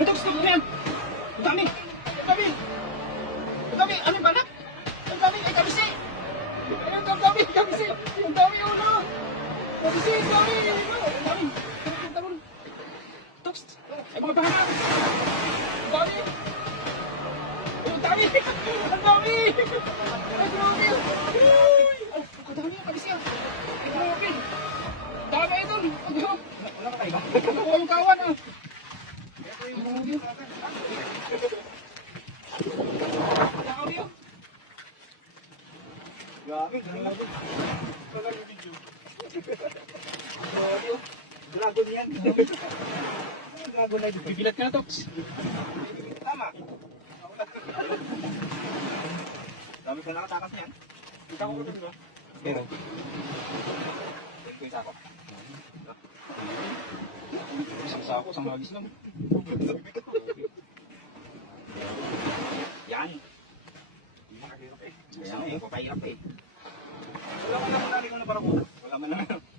Ito, stop na yan. Ang dami. Ang dami. Ang dami. Ano yung banak? Ang dami. Ay, kabisi. Ayun, ang dami. Kabisi. Ang dami, ulo. Kabisi, ang dami. Ang dami. Ang dami. Toks. Ay, mga banak. Ang dami. Ang dami. Ang dami. Ay, grabe. Uy. Ang dami. Kabisi yan. Ay, grabe. Dami ito. Ang dami. Wala ka tayo ba? Ako yung kawan ah. Grabe, grabe. Dragon yan. Dragon na yun. Bibilat ka na, Toks. Tama. Dami ka nakatakas niyan. Kita ko rin ba? Pero. Ito yung sako. Isang sako, isang hagis lang. Yan. Yan eh, papahirap eh. Wala ko na kung nari ko na parang wala man naman.